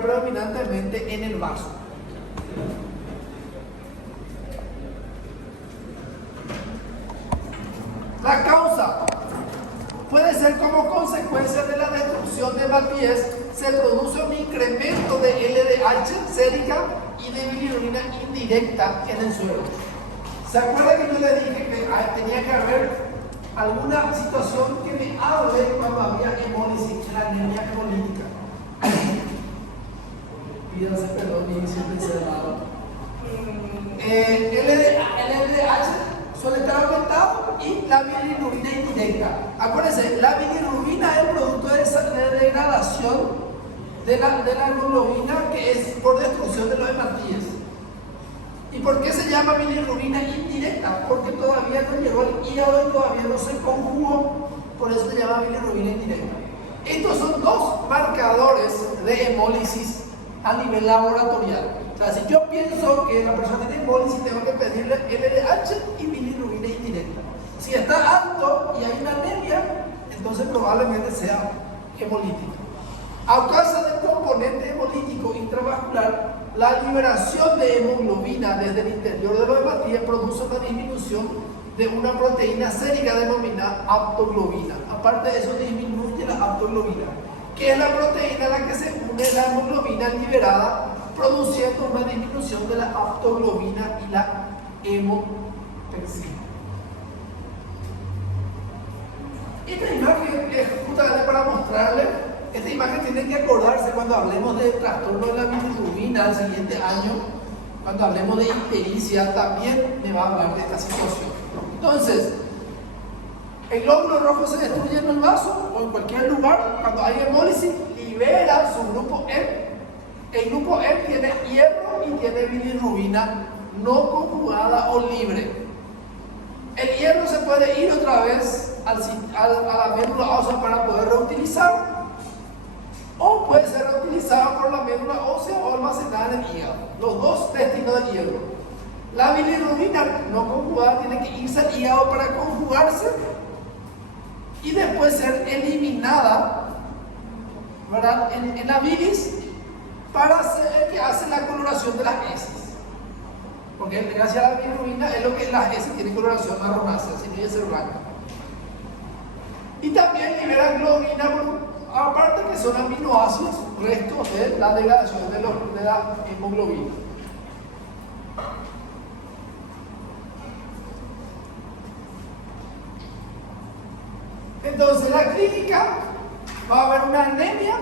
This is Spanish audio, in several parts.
encontrar predominantemente en el vaso. La causa puede ser como consecuencia de la destrucción de hemátides, se produce un incremento de LDH sérica y de bilirrubina indirecta en el suelo. ¿Se acuerdan que yo le dije que tenía que haber alguna situación que me hable cuando había hemólisis, la anemia hemolítica? Pídanse perdón, y siempre se da. El LDH suele estar aumentado y la bilirrubina indirecta. Acuérdense, la bilirrubina es el producto de esa degradación de la hemoglobina, que es por destrucción de los hematíes. ¿Y por qué se llama bilirrubina indirecta? Porque todavía no llegó al hígado y todavía no se conjugó, por eso se llama bilirrubina indirecta. Estos son dos marcadores de hemólisis a nivel laboratorial. O sea, si yo pienso que la persona tiene hemólisis, tengo que pedirle LDH y bilirrubina indirecta. Si está alto y hay una anemia, entonces probablemente sea hemolítica. A causa del componente hemolítico intravascular, la liberación de hemoglobina desde el interior de los hematíes produce una disminución de una proteína sérica denominada aptoglobina. Aparte de eso, disminuye la aptoglobina, que es la proteína a la que se une la hemoglobina liberada, produciendo una disminución de la aptoglobina y la hemopexina. Esta imagen es justamente para mostrarles. Esta imagen tienen que acordarse cuando hablemos de trastorno de la bilirrubina el siguiente año, cuando hablemos de ictericia, también me va a hablar de esta situación. Entonces, el glóbulo rojo se destruye en el vaso o en cualquier lugar. Cuando hay hemólisis, libera su grupo M. El grupo M tiene hierro y tiene bilirrubina no conjugada o libre. El hierro se puede ir otra vez a la médula ósea para poder reutilizar, o puede ser reutilizado por la médula ósea o almacenada en el hígado. Los dos destinos del hierro. La bilirrubina no conjugada tiene que irse al hígado para conjugarse y después ser eliminada, ¿verdad?, en la bilis, para hacer que hace la coloración de las heces. Porque gracias a la bilirrubina es lo que las heces tienen coloración marronácea, si no debe ser blanca. Y también libera globina, aparte que son aminoácidos, restos de la degradación de la hemoglobina. Entonces, la clínica va a haber una anemia,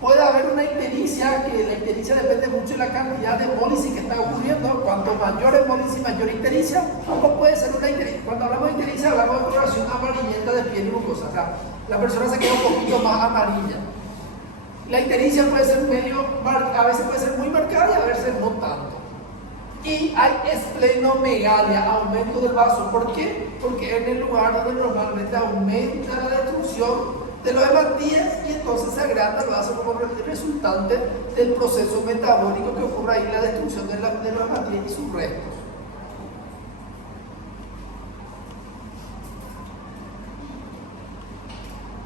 puede haber una ictericia, que la ictericia depende mucho de la cantidad de hemólisis que está ocurriendo. Cuanto mayor hemólisis, mayor ictericia. ¿Cómo puede ser una ictericia? Cuando hablamos de ictericia, hablamos de coloración amarillenta de piel y mucosa. O sea, la persona se queda un poquito más amarilla. La ictericia puede ser a veces puede ser muy marcada y a veces no tanto. Y hay esplenomegalia, aumento del vaso. ¿Por qué? Porque en el lugar donde normalmente aumenta la destrucción de los hematíes y entonces se agranda el vaso como resultante del proceso metabólico que ocurre ahí, la destrucción de los hematíes y sus restos.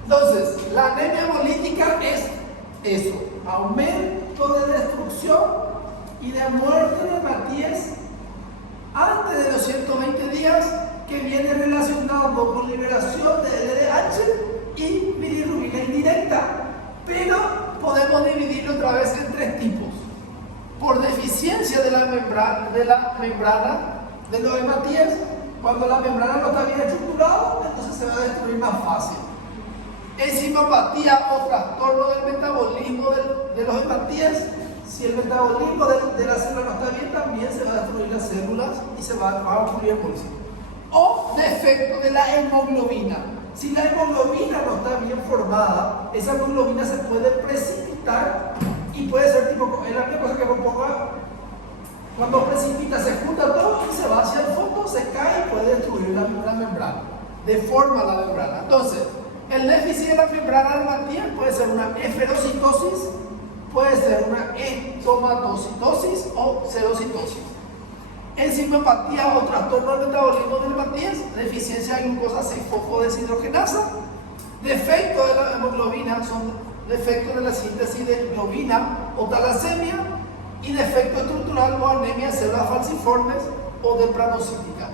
Entonces, la anemia hemolítica es eso, aumento de destrucción y de muerte de hematíes antes de los 120 días, que viene relacionado con liberación de LDH y bilirrubina indirecta. Pero podemos dividirlo otra vez en tres tipos. Por deficiencia de la membrana de los hematíes, cuando la membrana no está bien estructurada, entonces se va a destruir más fácil. Enzimopatía o trastorno del metabolismo de los hematíes. Si el metabolismo de la célula no está bien, también se van a destruir las células y se va a ocurrir hemólisis. O defecto de la hemoglobina. Si la hemoglobina no está bien formada, esa hemoglobina se puede precipitar y puede ser tipo, es la misma cosa que proponga, cuando precipita se junta todo y se va hacia el fondo, se cae y puede destruir la membrana, deforma la membrana. Entonces, el déficit de la membrana del hematíes puede ser una esferocitosis, puede ser una estomatocitosis o serocitosis. Enzimopatía o trastorno del metabolismo del hematíes, deficiencia de glucosa 6-fosfodeshidrogenasa, defecto de la hemoglobina son defecto de la síntesis de globina o talasemia, y defecto estructural o anemia de células falciformes o de pranocítica.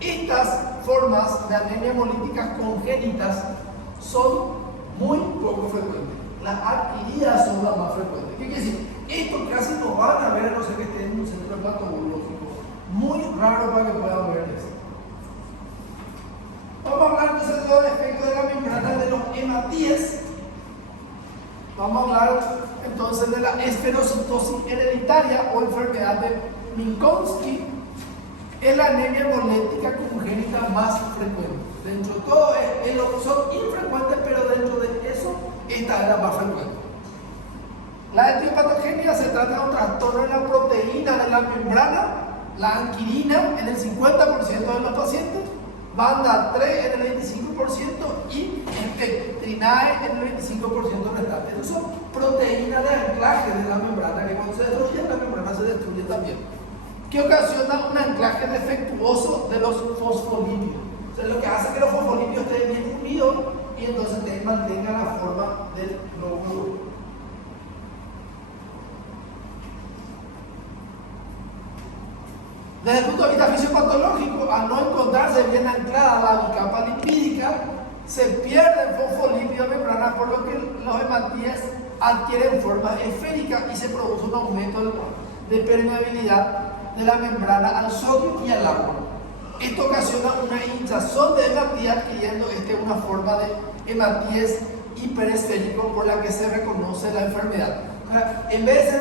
Estas formas de anemia hemolíticas congénitas son muy poco frecuentes. Las adquiridas son las más frecuentes. ¿Qué quiere decir? Esto casi no van a ver a no ser que estén en un centro hepatológico. Muy raro para que puedan ver esto. Vamos a hablar entonces de los defectos de la membrana de los hematíes. Vamos a hablar entonces de la esferocitosis hereditaria o enfermedad de Minkowski. Es la anemia hemolítica congénita más frecuente. Dentro de todo, son infrecuentes, pero dentro de eso, esta es la más frecuente. La etiopatogenia se trata de un trastorno en la proteína de la membrana, la anquirina en el 50% de los pacientes, banda 3 en el 25% y espectrinae en el 25% restante. Esas son proteínas de anclaje de la membrana que cuando se destruye la membrana se destruye también, que ocasiona un anclaje defectuoso de los fosfolípidos. Entonces, lo que hace que los fosfolípidos estén bien unidos y entonces mantengan la forma del glóbulo. Desde el punto de vista fisiopatológico, al no encontrarse bien anclada la bicapa lipídica, se pierden fosfolípidos membranas, por lo que los hematíes adquieren forma esférica y se produce un aumento de permeabilidad de la membrana al sodio y al agua. Esto ocasiona una hinchazón de hematíes, adquiriendo una forma de hematíes hiperesférico por la que se reconoce la enfermedad. En vez de ser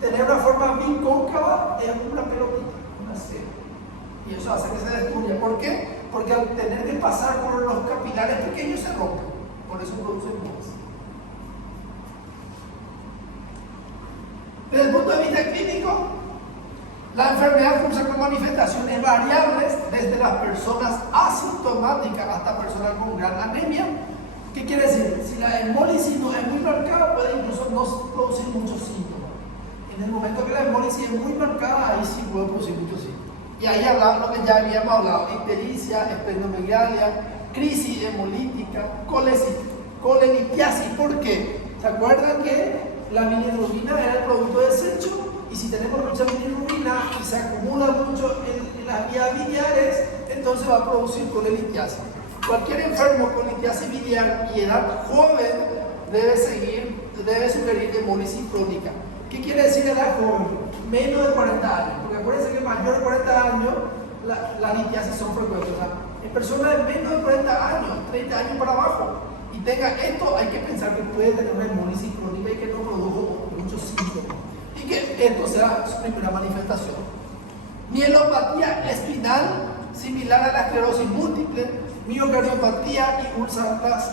tener una forma bicóncava, es una pelotita, una cera. Y eso hace que se destruya. ¿Por qué? Porque al tener que pasar por los capilares pequeños se rompen. Por eso producen bolsas. Desde el punto de vista clínico, la enfermedad cursa con manifestaciones variables, desde las personas asintomáticas hasta personas con gran anemia. ¿Qué quiere decir? Si la hemólisis no es muy marcada, puede incluso no producir muchos síntomas. En el momento que la hemólisis es muy marcada, ahí sí puede producir muchos síntomas. Y ahí hablamos lo que ya habíamos hablado: ictericia, esplenomegalia, crisis hemolítica, colelitiasis. ¿Por qué? ¿Se acuerdan que la bilirrubina era el producto de desecho? Y si tenemos mucha bilirrubina y se acumula mucho en las vías biliares, entonces va a producir colelitiasis. Cualquier enfermo con litiasis biliar y edad joven debe sugerir hemólisis crónica. ¿Qué quiere decir edad joven? Menos de 40 años. Porque acuérdense que mayor de 40 años las litiasis son frecuentes. O sea, en personas de menos de 40 años, 30 años para abajo, y tenga esto, hay que pensar que puede tener una hemólisis crónica y que no produjo muchos síntomas. Y que esto sea su primera manifestación. Mielopatía espinal, similar a la esclerosis múltiple, miocardiopatía y úlceras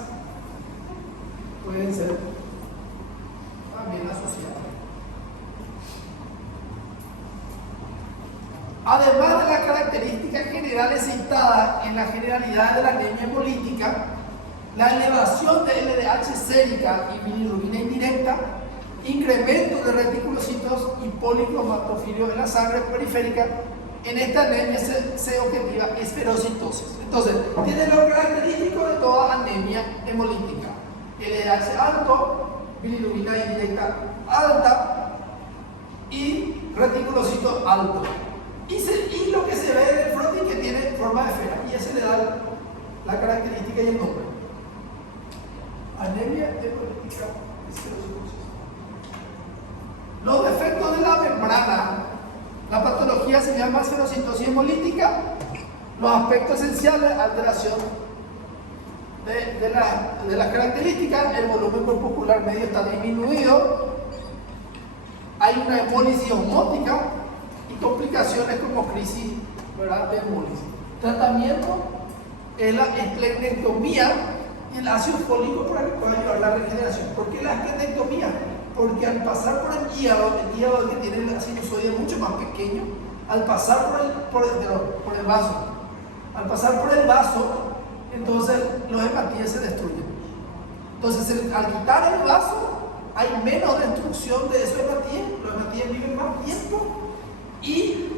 pueden ser también asociadas. Además de las características generales citadas en la generalidad de la anemia hemolítica, la elevación de LDH sérica y bilirrubina indirecta, incremento de reticulocitos y policromatofilios en la sangre periférica, en esta anemia se objetiva esferocitosis. Entonces, tiene lo característico de toda anemia hemolítica: LDH alto, bilirrubina indirecta alta y reticulocito alto. Y lo que se ve en el frontis que tiene forma de esfera, y ese le da la característica y el nombre: anemia hemolítica esferocitosis. Los defectos de la membrana. La patología se llama esferocitosis hemolítica. Los aspectos esenciales: alteración de las características, el volumen corpuscular medio está disminuido, hay una hemólisis osmótica y complicaciones como crisis, ¿verdad?, de hemólisis. Tratamiento es la esplenectomía y el ácido fólico para que pueda ayudar a la regeneración. ¿Por qué la esplenectomía? Porque al pasar por el hígado que tiene el sinusoide mucho más pequeño, al pasar por el vaso, entonces los hematíes se destruyen. Entonces, al quitar el vaso, hay menos destrucción de esos hematíes, los hematíes viven más tiempo y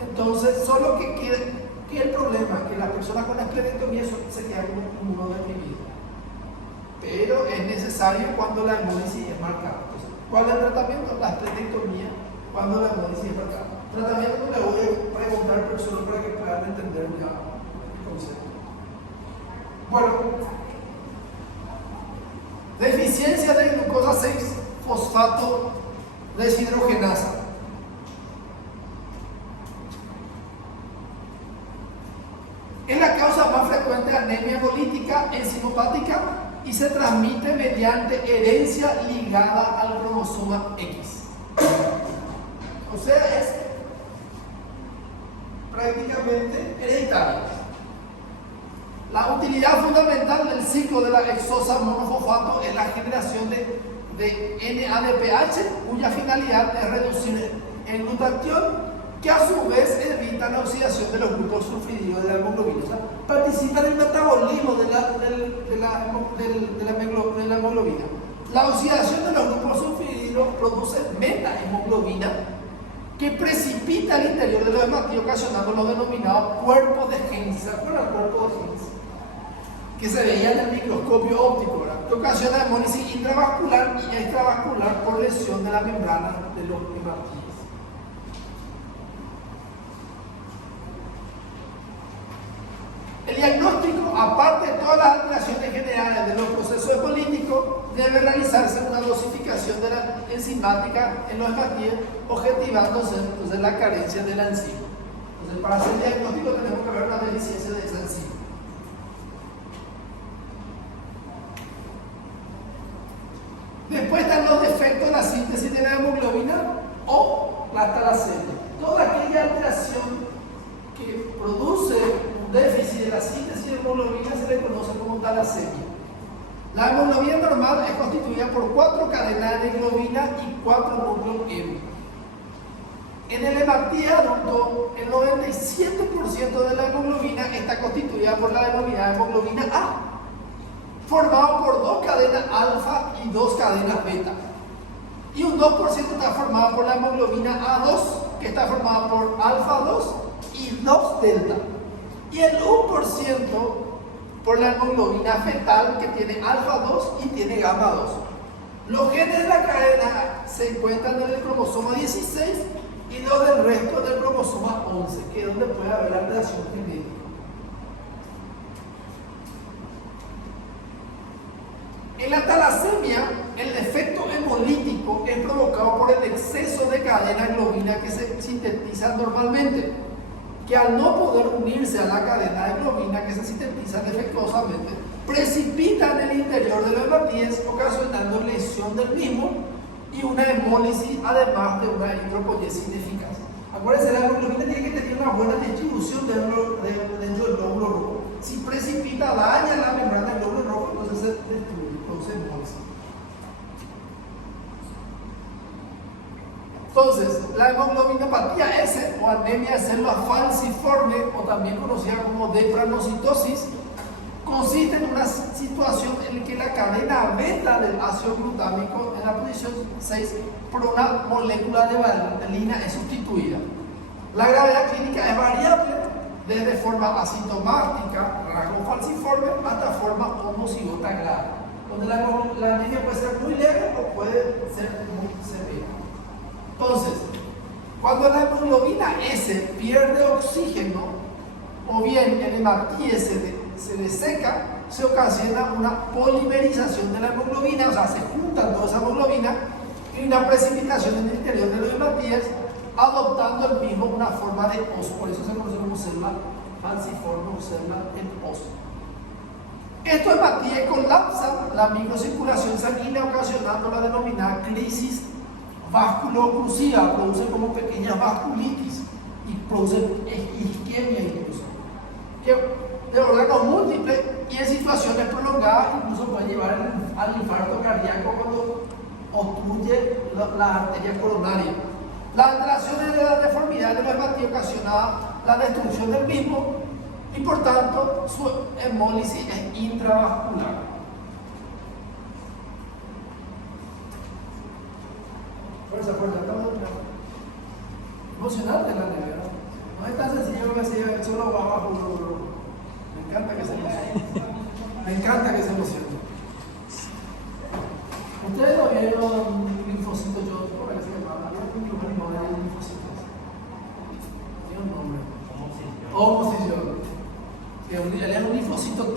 entonces solo que ¿Qué es el problema? Que las personas con esclerectomía se quedan como un muro deprimido. Pero es necesario cuando la hemólisis es marcada. Entonces, ¿cuál es el tratamiento? La esclerectomía cuando la hemólisis es marcada. Tratamiento que le voy a preguntar, pero solo para que puedan entender ya el concepto. Bueno, deficiencia de glucosa 6-fosfato deshidrogenasa. Es la causa más frecuente de anemia hemolítica enzimopática y se transmite mediante herencia ligada al cromosoma X. O sea, es prácticamente hereditario. La utilidad fundamental del ciclo de la hexosa monofosfato es la generación de NADPH, cuya finalidad es reducir el glutatión, que a su vez evita la oxidación de los grupos sulfídicos de la hemoglobina. O sea, participa en el metabolismo de la hemoglobina. La oxidación de los grupos sulfídicos produce metahemoglobina, que precipita al interior de los hematíes, ocasionando los denominados cuerpos de Heinz. ¿Se acuerdan del cuerpo de Heinz? Que se veía en el microscopio óptico, ¿verdad? Que ocasiona hemólisis intravascular y extravascular por lesión de la membrana de los hematíes. El diagnóstico, aparte de todas las alteraciones generales de los procesos hemolíticos, debe realizarse una dosificación de la enzimática en los hematíes, objetivándose entonces la carencia de la enzima. Entonces, para hacer el diagnóstico tenemos que ver una deficiencia de esa enzima. Después están los defectos de la síntesis de la hemoglobina o la talasemia. Toda aquella alteración que produce un déficit de la síntesis de hemoglobina se le conoce como talasemia. La hemoglobina normal es constituida por 4 cadenas de globina y 4 núcleos hemo. En el hematíes adulto, el 97% de la hemoglobina está constituida por la denominada hemoglobina A, formado por 2 cadenas alfa y 2 cadenas beta. Y un 2% está formado por la hemoglobina A2, que está formada por alfa 2 y 2 delta. Y el 1% por la hemoglobina fetal, que tiene alfa 2 y tiene gamma 2. Los genes de la cadena se encuentran en el cromosoma 16 y los del resto del cromosoma 11, que es donde puede haber alteración genética. En la talasemia, el defecto hemolítico es provocado por el exceso de cadena globina que se sintetiza normalmente, que al no poder unirse a la cadena de globina que se sintetiza defectuosamente, precipita en el interior de los hematíes, ocasionando lesión del mismo y una hemólisis, además de una eritropoyesis ineficaz. Acuérdense, la hemoglobina tiene que tener una buena distribución dentro del glóbulo rojo. Si precipita, daña la membrana del glóbulo rojo, entonces se destruye, produce hemólisis. Entonces, la hemoglobinopatía S o anemia de célula falciforme, o también conocida como drepanocytosis, consiste en una situación en la que la cadena beta del ácido glutámico en la posición 6 por una molécula de valine es sustituida. La gravedad clínica es variable desde forma asintomática, rasgo falciforme, hasta forma homocigota grave, donde la anemia puede ser muy leve o puede ser muy severa. Entonces, cuando la hemoglobina S pierde oxígeno, o bien el hematíes se deseca, se ocasiona una polimerización de la hemoglobina, o sea, se juntan toda esa hemoglobina y una precipitación en el interior de los hematíes, adoptando el mismo una forma de os. Por eso se conoce como célula falciforme o célula en os. Estos hematíes colapsan la microcirculación sanguínea, ocasionando la denominada crisis vasculoclusiva, produce como pequeñas vasculitis y produce isquemia incluso, de órganos múltiples, y en situaciones prolongadas incluso puede llevar al infarto cardíaco cuando obstruye la arteria coronaria. Las alteraciones de la deformidad de los hematíes ocasionada la destrucción del mismo y por tanto su hemólisis es intravascular. Fuerza, estamos emocionante la anemia, ¿no? No es tan sencillo que se solo va abajo. Me encanta que se emocione. Ustedes no vieron linfocitos, yo por ahí se llamaba, había un grupo de linfocitos. Tiene un nombre. Homocitos. Era un linfocito T.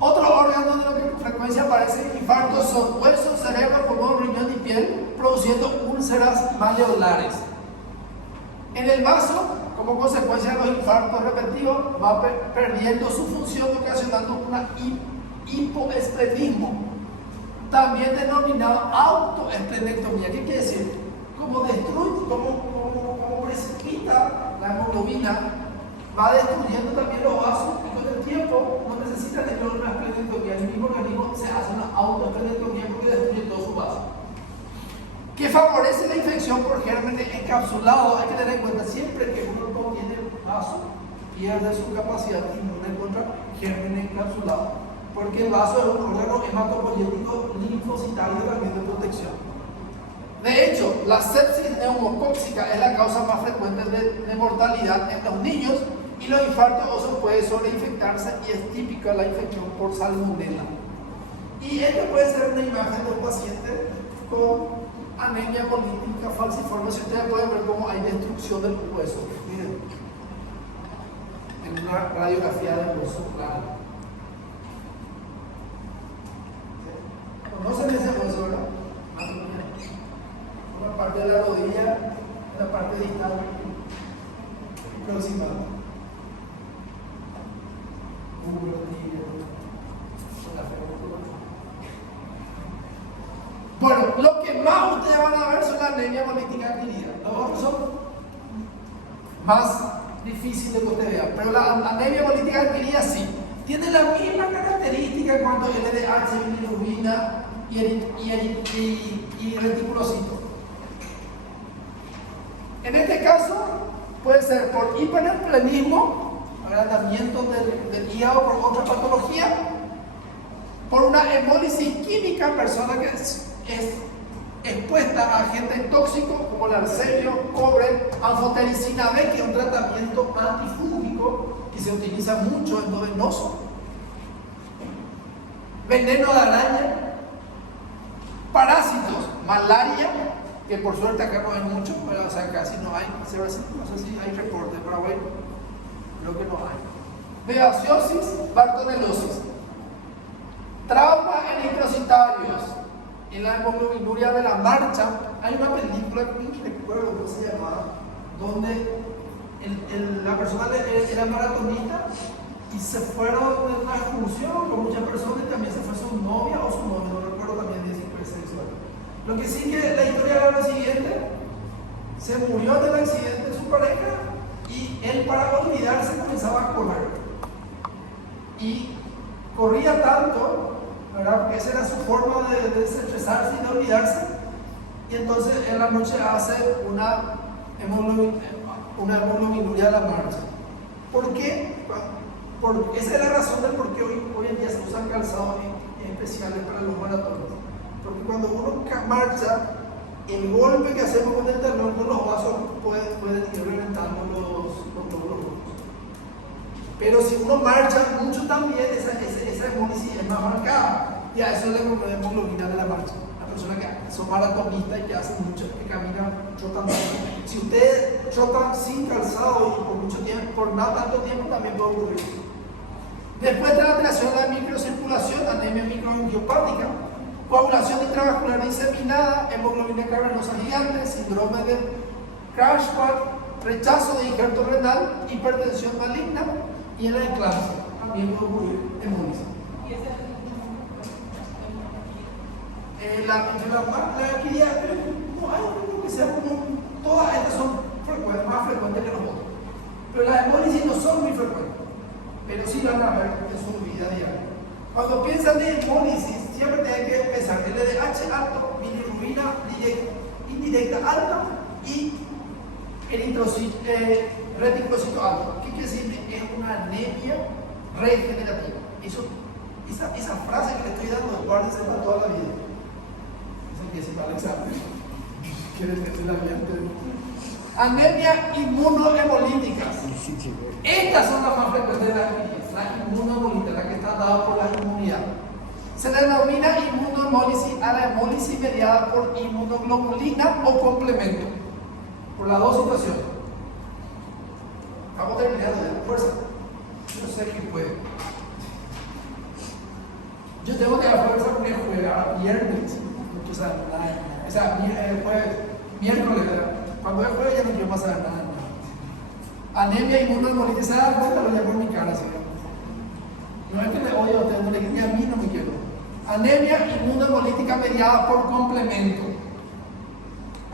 Otro órgano de lo que con frecuencia aparece en infartos son huesos, cerebro, pulmón, riñón y piel, produciendo úlceras maleolares. En el vaso, como consecuencia de los infartos repetidos, va perdiendo su función, ocasionando una hipoesplenismo, también denominado autoesplenectomía. ¿Qué quiere decir? Como destruye, como precipita la hemoglobina, va destruyendo también los vasos y con el tiempo no necesita tener una esplenectomía. El mismo organismo se hace una autoesplenectomía porque destruye todos sus vasos. Que favorece la infección por gérmenes encapsulados. Hay que tener en cuenta siempre que uno no tiene vaso, pierde su capacidad inmune contra gérmenes encapsulados. Porque el vaso es un órgano hematopoyético linfocitario también de protección. De hecho, la sepsis neumocóxica es la causa más frecuente de mortalidad en los niños y los infartos óseos pueden sobreinfectarse y es típica la infección por salmonela. Y esto puede ser una imagen de un paciente con anemia hemolítica falciforme. Si ustedes pueden ver cómo hay destrucción del hueso. Miren, en una radiografía del hueso, claro. ¿Conocen ese hueso, verdad? Una parte de la rodilla, la parte distal próxima. Bueno, lo que más ustedes van a ver son la anemia hemolítica adquirida. Los otros son más difíciles que ustedes vean, pero la anemia hemolítica adquirida sí. Tiene la misma característica en cuanto a LDH, bilirrubina y reticulocito. En este caso puede ser por hiperesplenismo, agrandamiento del hígado por otra patología, por una hemólisis química, persona que es expuesta a agentes tóxicos como el arsenio, cobre, anfotericina B, que es un tratamiento antifúngico que se utiliza mucho endovenoso, veneno de araña, parásitos, malaria, que por suerte acá no hay mucho, pero o sea, casi no hay, no sé si hay reporte en Paraguay, creo que no hay. Bebasiosis, bartonelosis, trauma eritrocitarios, en la hemoglobinuria de la marcha. Hay una película que no recuerdo cómo se llamaba, donde la persona era maratonista y se fueron de una excursión con muchas personas y también se fue su novia o su novio, no recuerdo también de ese hipersexual. Lo que sí que la historia era lo siguiente: se murió en el accidente su pareja y él, para olvidarse, comenzaba a correr. Y corría tanto, ¿verdad? Porque esa era su forma de desestresarse y de olvidarse. Y entonces en la noche hace una hemoglobinuria de la marcha. ¿Por qué? Porque esa es la razón del por qué hoy en día se usan calzados especiales para los maratones. Porque cuando uno marcha, el golpe que hacemos con el talón con los vasos pueden ir reventando los glóbulos. Pero si uno marcha mucho también, esa hemólisis es más marcada. Y a eso le llamamos hemoglobina de la marcha. La persona que son maratonistas y que hacen mucho, que caminan, trotan mucho. Si ustedes trotan sin calzado y por mucho tiempo, por no tanto tiempo, también puede ocurrir. Después de la alteración de la microcirculación, anemia microangiopática, coagulación intravascular diseminada, hemoglobina cavernosa gigante, síndrome de Creutzfeldt, rechazo de injerto renal, hipertensión maligna y en la eclampsia también puede ocurrir hemólisis. La adquirida, no hay uno que sea común. Todas estas son más frecuentes que los otros, pero las hemólisis no son muy frecuentes, pero sí van a ver en su vida diaria. Cuando piensan en hemólisis, siempre tienen que pensar en LDH alto, bilirrubina indirecta alta y reticulocito alto. ¿Qué quiere decir? Es una anemia regenerativa. Esa frase que le estoy dando, guárdense para toda la vida. Esa que es para el examen. ¿Quieres decir la mía? Anemia inmunohemolítica. Estas son las más frecuentes de la anemia. la inmunohemólita, la que está dada por la inmunidad. Se denomina inmunohemólisis a la hemólisis mediada por inmunoglobulina o complemento, por las dos situaciones. Vamos terminando de fuerza. Yo sé que puede. Yo tengo que dar fuerza porque juega viernes. O sea, miércoles, cuando es jueves ya no quiero más saber nada. Anemia inmunohemolítica, se da cuenta, lo llamo en mi cara, ¿sí? No es que le odio a usted, no le quite a mí, no me quiero. Anemia inmunohemolítica mediada por complemento.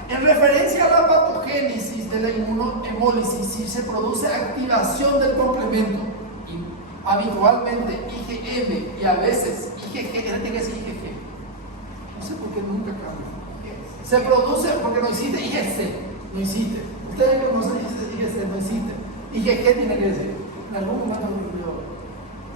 En referencia a la patogénesis de la inmunohemólisis, si se produce activación del complemento, habitualmente IgM y a veces IgG, tiene que decir IgG. No sé por qué nunca cambia. Se produce porque no existe IgC, no existe. Ustedes conocen IgC, no existe. IgG tiene que decir. En algún momento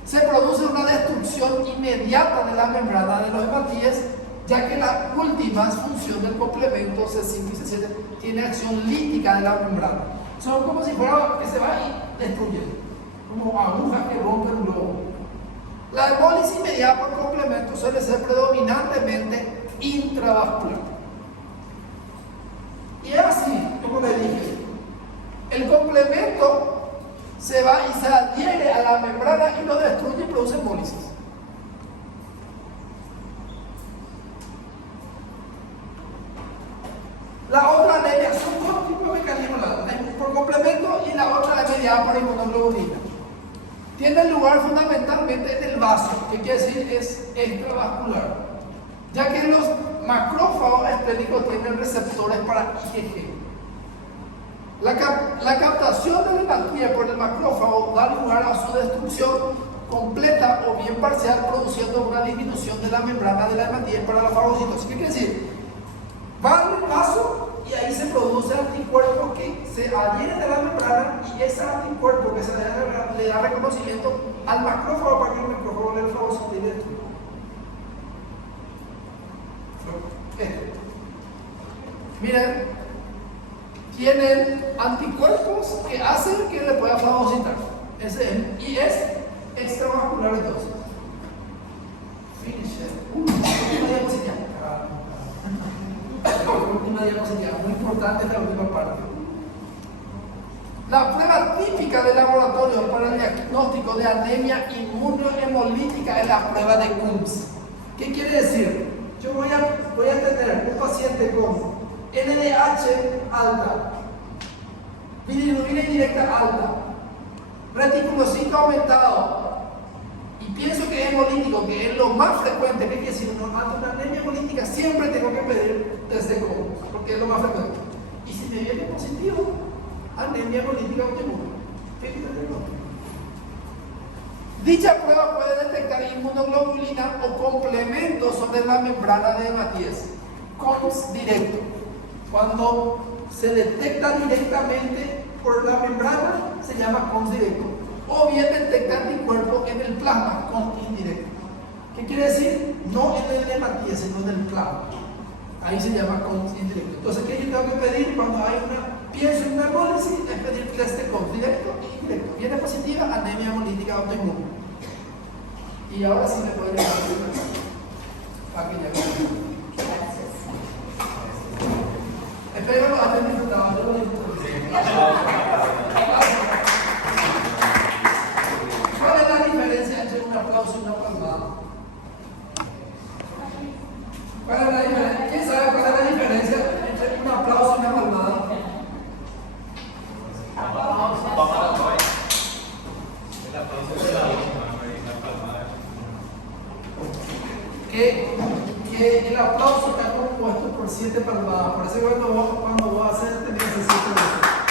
se produce una destrucción inmediata de la membrana de los hematíes, ya que la última función del complemento C5 y C7 tiene acción lítica de la membrana. Son como si fuera que se va y destruye, como agujas que rompen un globo. La hemólisis mediada por complemento suele ser predominantemente intravascular. Y es así, como le dije, el complemento se va y se adhiere a la membrana y lo destruye y produce hemólisis. La otra anemia son dos tipos de mecanismos, por complemento y la otra es mediada por inmunoglobulina. Tiene lugar fundamentalmente en el vaso, que quiere decir es extravascular, ya que los macrófagos estéticos tienen receptores para IgG. La captación de la hematía por el macrófago da lugar a su destrucción completa o bien parcial, produciendo una disminución de la membrana de la hematía para la fagocitosis. ¿Qué quiere decir? Va al vaso y ahí se produce anticuerpos que se adhieren a la membrana y ese anticuerpo que se le da reconocimiento al macrófago para que el macrófago le fagocite y destruya. Miren, tienen anticuerpos que hacen que le pueda fagocitar. Y es extravascular entonces. Finish. Última diapositiva. Última diapositiva. Muy importante esta última parte. La prueba típica del laboratorio para el diagnóstico de anemia inmunohemolítica es la prueba de Coombs. ¿Qué quiere decir? Yo voy a tener un paciente con LDH alta, bilirrubina indirecta alta, reticulocito aumentado, y pienso que es hemolítico, que es lo más frecuente. ¿Qué quiere decir? Ante una anemia hemolítica siempre tengo que pedir test de Coombs, porque es lo más frecuente. Y si me viene positivo, anemia hemolítica autoinmune. ¿Qué quiere decir? Dicha prueba puede detectar inmunoglobulina o complementos sobre la membrana de hematíes. Coombs directo. Cuando se detecta directamente por la membrana, se llama Coombs directo. O bien detecta anticuerpos en el plasma, Coombs indirecto. ¿Qué quiere decir? No en el hematíes, sino en el plasma. Ahí se llama Coombs indirecto. Entonces, ¿qué yo tengo que pedir cuando pienso en una hemólisis? Es pedir test de Coombs directo e indirecto. Viene positiva, anemia hemolítica autoinmune. Y ahora sí me pueden dar para que ya vean. Espero que lo hayan disfrutado. ¿Cuál es la diferencia entre un aplauso y una palmada? ¿Cuál es la diferencia? ¿Quién sabe cuál es la diferencia entre un aplauso y una palmada? Que el aplauso está compuesto por 7 palmadas. Por eso cuando vos haces, tenés que hacer 7 veces.